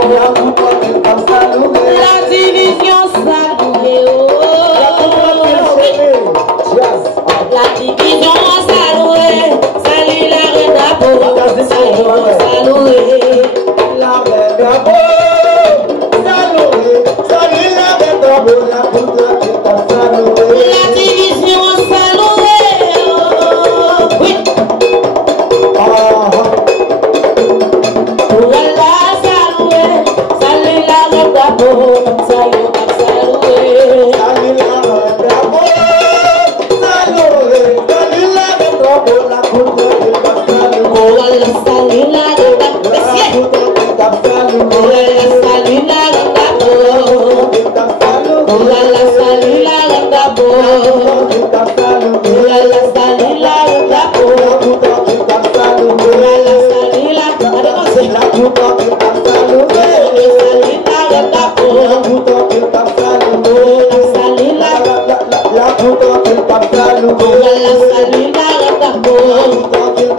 La division saluée. La division saluée. Salut la reine d'amour. Saluée. La reine d'amour. Salut la reine d'amour. La poudre qui t'a salué. La division saluée. Oui. Pour la saluée. Salut la reine d'amour. Salut saluée. Salut la reine d'amour. Salut la reine d'amour. La poudre qui t'a salué. Pour la salut la reine d'amour. La poudre qui t'a salué. Pour la salut la reine d'amour. Qui t'a salué. Pour la salut la reine d'amour. Qui t'a salué. Pour la salut la reine d'amour. La poudre qui t'a salué. Pour la salut la reine d'amour. La poudre qui t'a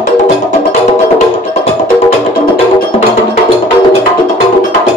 salué.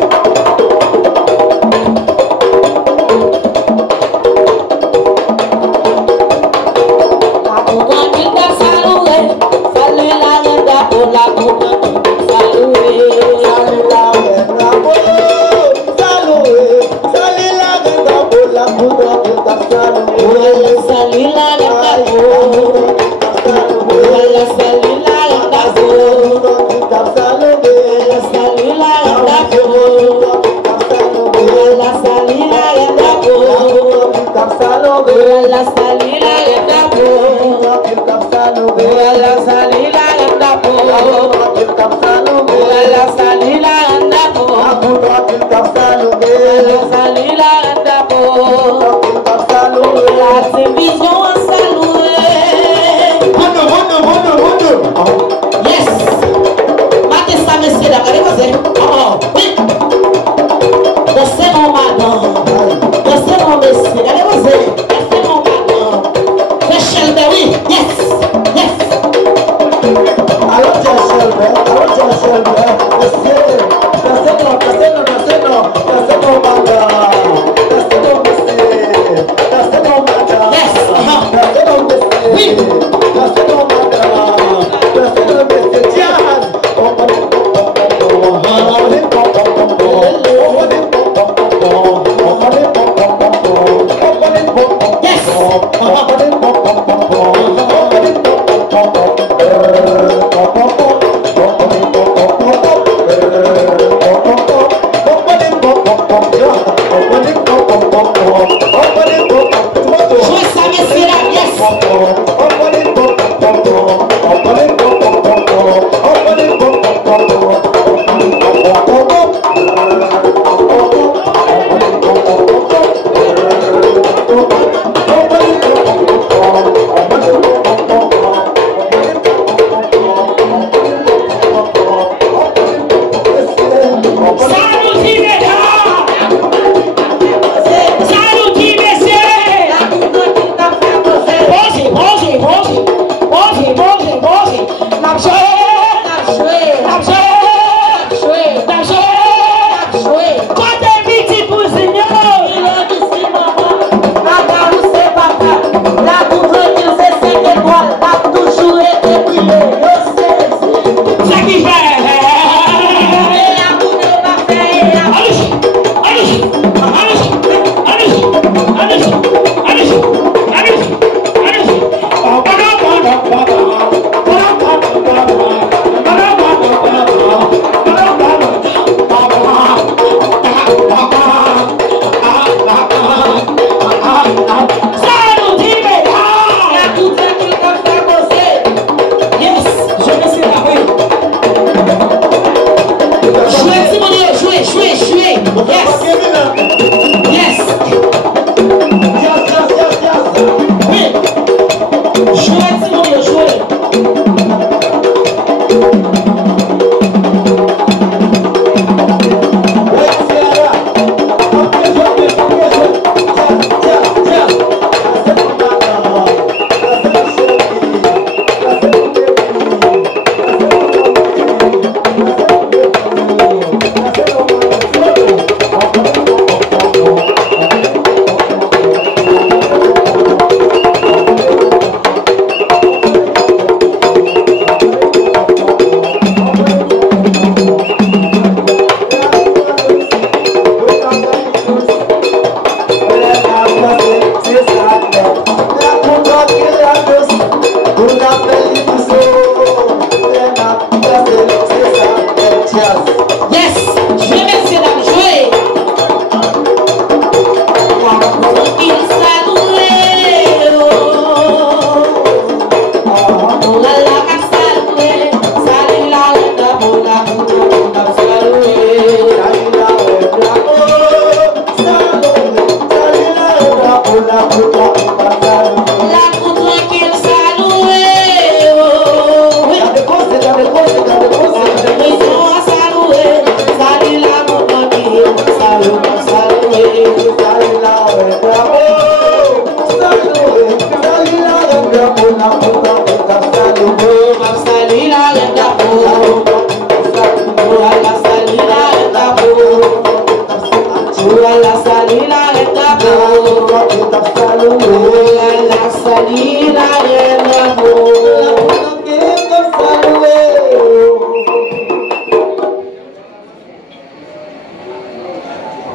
La poudre qui t'a salué. La poudre qui t'a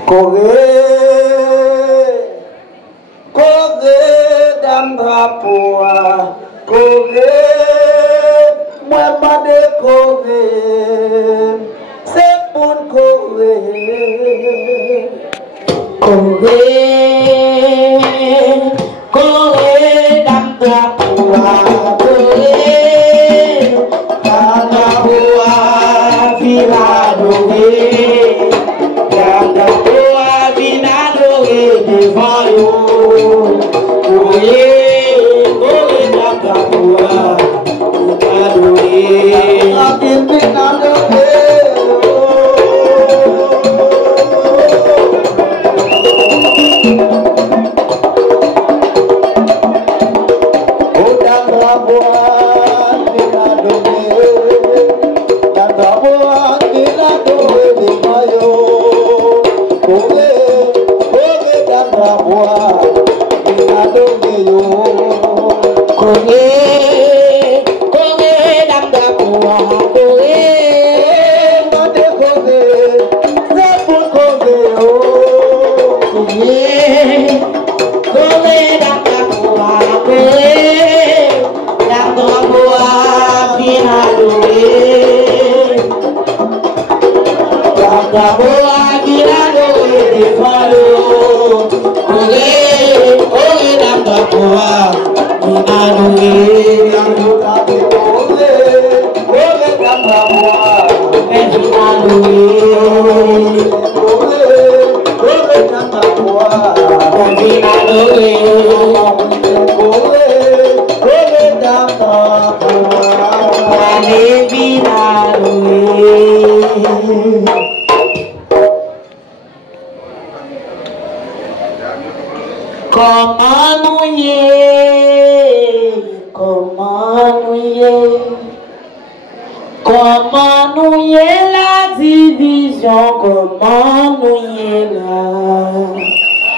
Corée dans drapeau, Corée, moi pas de Corée, c'est pour Corée. Corée dans drapeau, Corée dans drapeau, vina adoré, dans drapeau, vina adoré devant nous. Comment nous y est la division, comment nous y est là.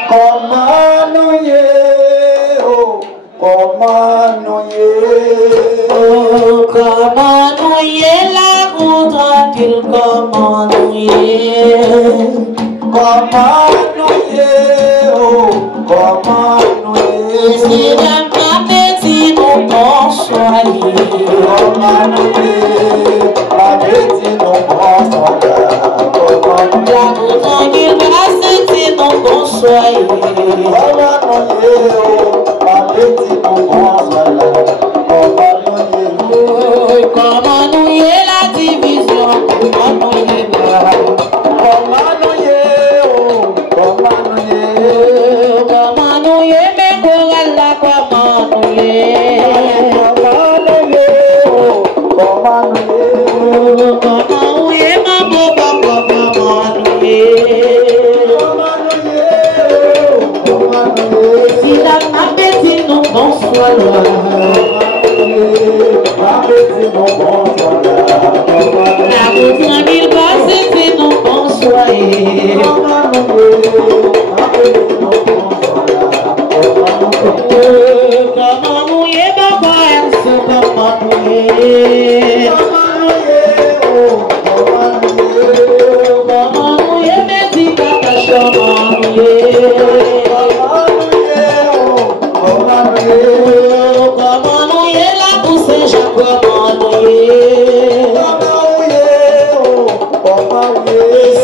Comment nous y est, oh, comment nous y est. Oh, comment nous y est la route tranquille, comment nous y est. Comment nous y est, oh, comment nous y est. Si d'un appétit nous consoyer. Comment nous y est, appétit nous consoyer. La route tranquille, appétit nous consoyer. Comment nous y est, oh, appétit nous consoyer. Comment nous y est la division, comment nous y est là. Comment nous y est, oh, comment nous y est. Comment nous y est, mais chorale là, comment nous y est. Comment nous y est, oh, comment nous y est. Comment nous y est, ma papa, comment nous y est. Comment nous y est, oh, comment nous y est. Si la appétit nous bonsoir là. La route tranquille passe, c'est nous bonsoyer. Comment nous y est, papa, comment nous y est. Comment nous y est, mes petits papas, comment nous y est. Comment nous y est, la pousse Jacques, comment nous y est.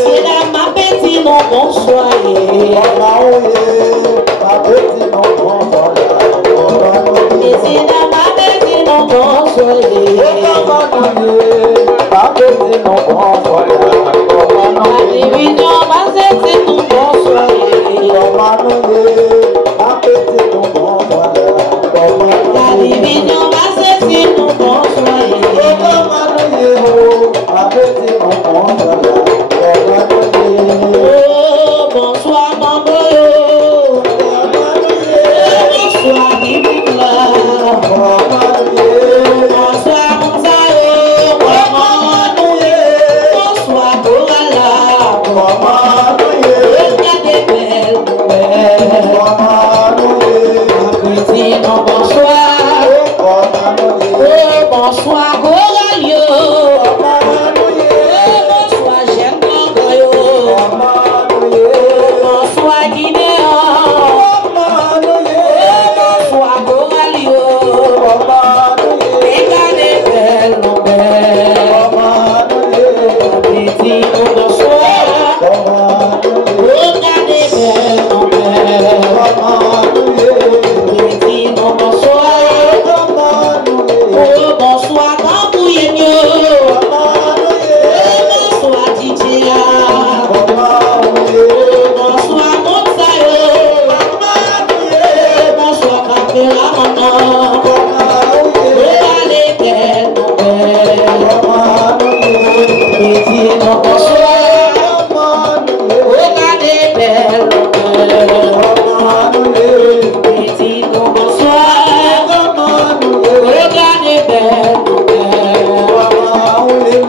C'est là ma petite non bonsoyer. C'est là ma petite non bonsoyer. La division ma petite non bonsoyer. La division ma petite non bonsoyer. Oh, bonsoir mambo. Bonsoir Bibla. Bonsoir Monsayo. Comment nous y est.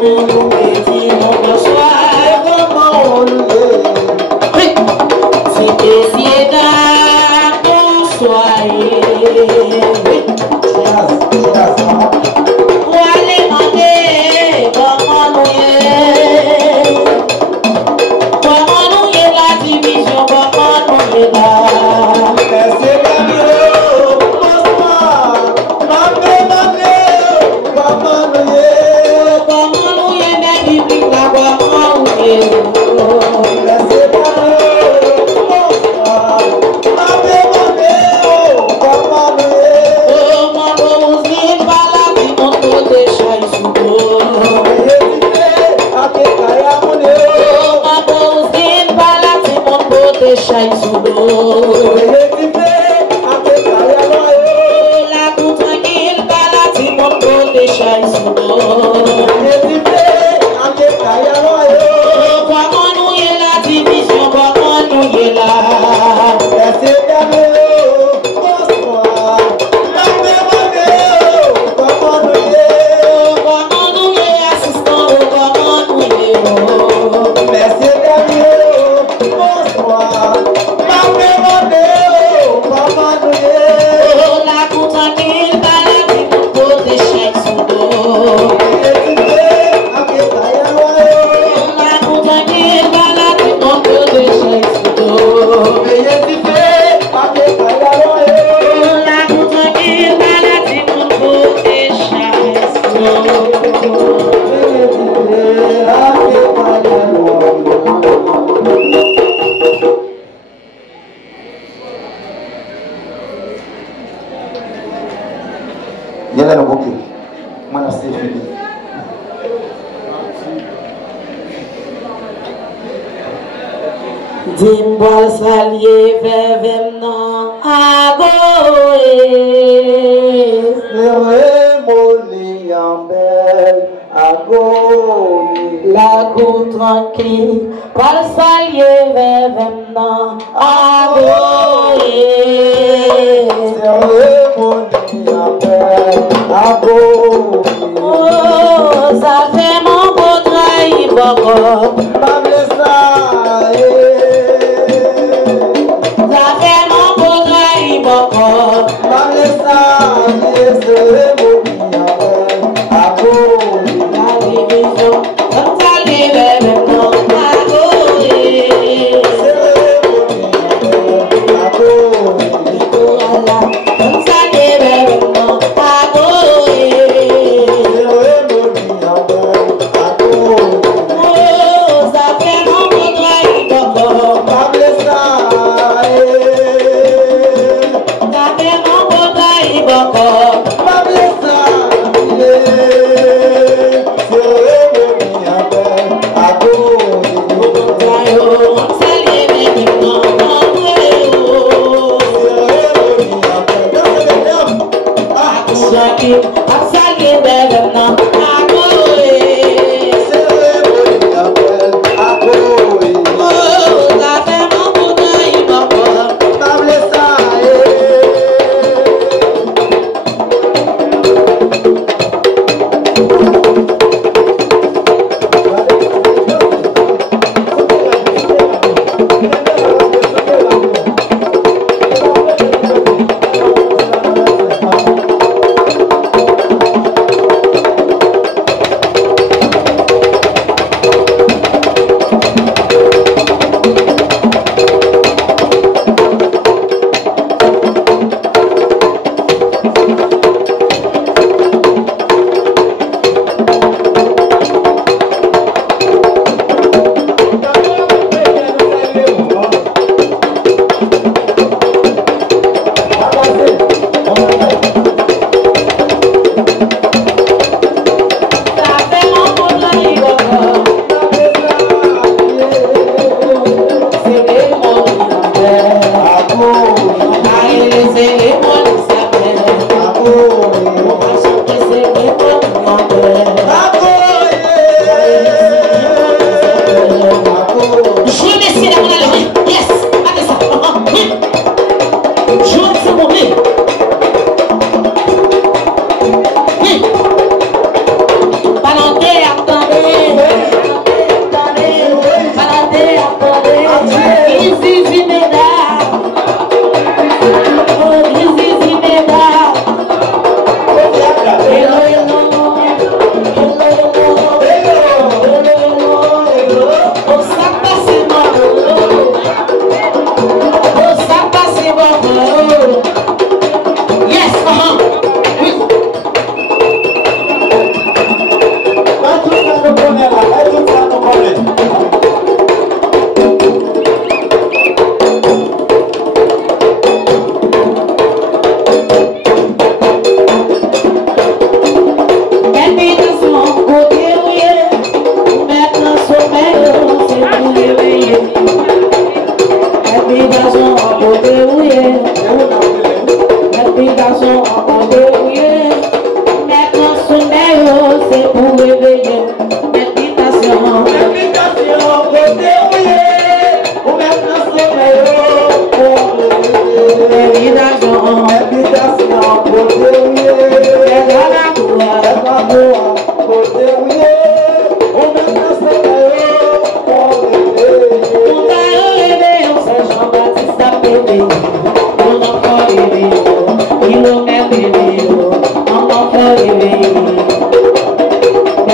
nous disons bonsoir. Si président, bonsoir. Pour aller demander comment nous y est la division, comment nous y est là. Dimbal salye vevemnan agoe. Moli ambel agoe. La cour tranquille, bal salye vevemnan agoe. Moli ambel agoe. Oh, ça fait mon beau trahi boko.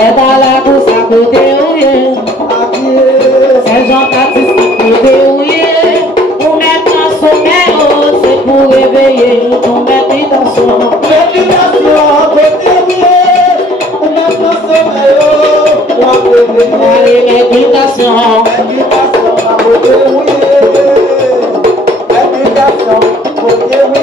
C'est dans la course à côté, oui. C'est Jean-Baptiste à côté, oui. Pour mettre en sommeil, oh, c'est pour réveiller, nous mettre en sommeil. Méditation à côté, oui. Pour mettre en sommeil, oh, pour réveiller. Allez, méditation. Méditation à côté, oui. Méditation à côté, oui.